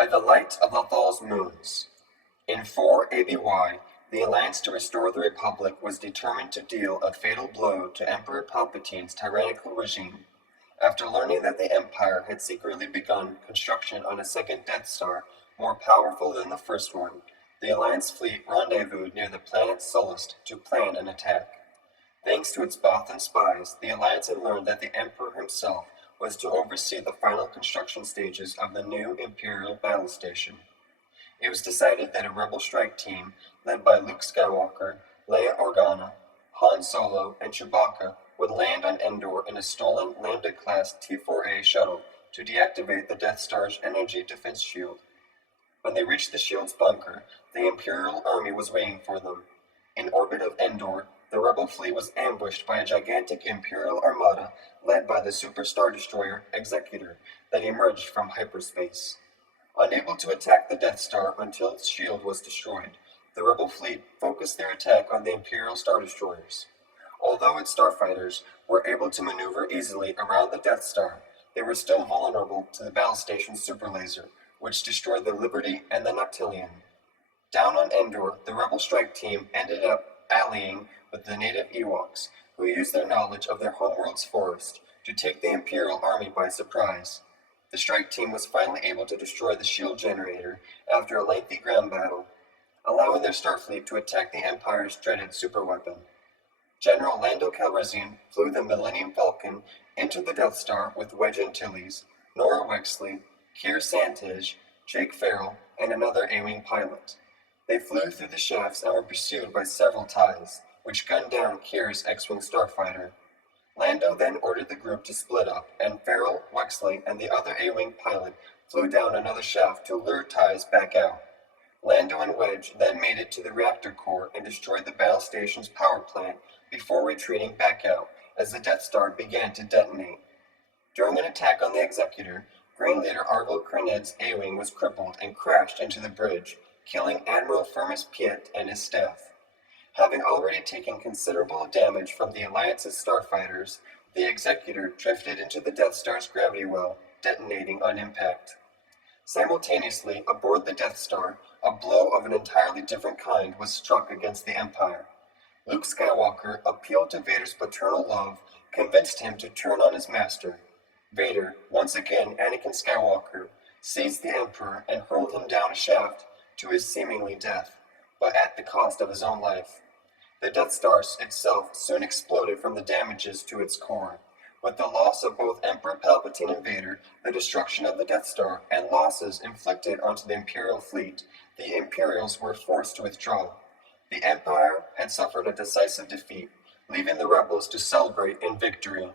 By the light of Lethal's moons. In 4 ABY, the Alliance to Restore the Republic was determined to deal a fatal blow to Emperor Palpatine's tyrannical regime. After learning that the Empire had secretly begun construction on a second Death Star more powerful than the first one, the Alliance fleet rendezvoused near the planet Sullust to plan an attack. Thanks to its Bothan spies, the Alliance had learned that the Emperor himself was to oversee the final construction stages of the new Imperial battle station. It was decided that a rebel strike team, led by Luke Skywalker, Leia Organa, Han Solo, and Chewbacca, would land on Endor in a stolen Lambda-class T-4A shuttle to deactivate the Death Star's energy defense shield. When they reached the shield's bunker, the Imperial army was waiting for them. In orbit of Endor, the rebel fleet was ambushed by a gigantic Imperial armada led by the Super Star Destroyer Executor that emerged from hyperspace. Unable to attack the Death Star until its shield was destroyed, the rebel fleet focused their attack on the Imperial Star Destroyers. Although its starfighters were able to maneuver easily around the Death Star, they were still vulnerable to the battle station's super laser, which destroyed the Liberty and the Noctillion. Down on Endor, the rebel strike team ended up allying with the native Ewoks, who used their knowledge of their homeworld's forest to take the Imperial army by surprise. The strike team was finally able to destroy the shield generator after a lengthy ground battle, allowing their starfleet to attack the Empire's dreaded superweapon. General Lando Calrissian flew the Millennium Falcon into the Death Star with Wedge Antilles, Nora Wexley, Keir Santej, Jake Farrell, and another A-Wing pilot. They flew through the shafts and were pursued by several TIEs, which gunned down Keir's X-Wing starfighter. Lando then ordered the group to split up, and Farrell, Wexley, and the other A-Wing pilot flew down another shaft to lure TIEs back out. Lando and Wedge then made it to the reactor core and destroyed the battle station's power plant before retreating back out as the Death Star began to detonate. During an attack on the Executor, Green Leader Arvel Krened's A-Wing was crippled and crashed into the bridge, killing Admiral Firmus Piet and his staff. Having already taken considerable damage from the Alliance's starfighters, the Executor drifted into the Death Star's gravity well, detonating on impact. Simultaneously, aboard the Death Star, a blow of an entirely different kind was struck against the Empire. Luke Skywalker appealed to Vader's paternal love, convinced him to turn on his master. Vader, once again Anakin Skywalker, seized the Emperor and hurled him down a shaft to his seemingly death, but at the cost of his own life. The Death Star itself soon exploded from the damages to its core. With the loss of both Emperor Palpatine and Vader, the destruction of the Death Star, and losses inflicted onto the Imperial fleet, the Imperials were forced to withdraw. The Empire had suffered a decisive defeat, leaving the rebels to celebrate in victory.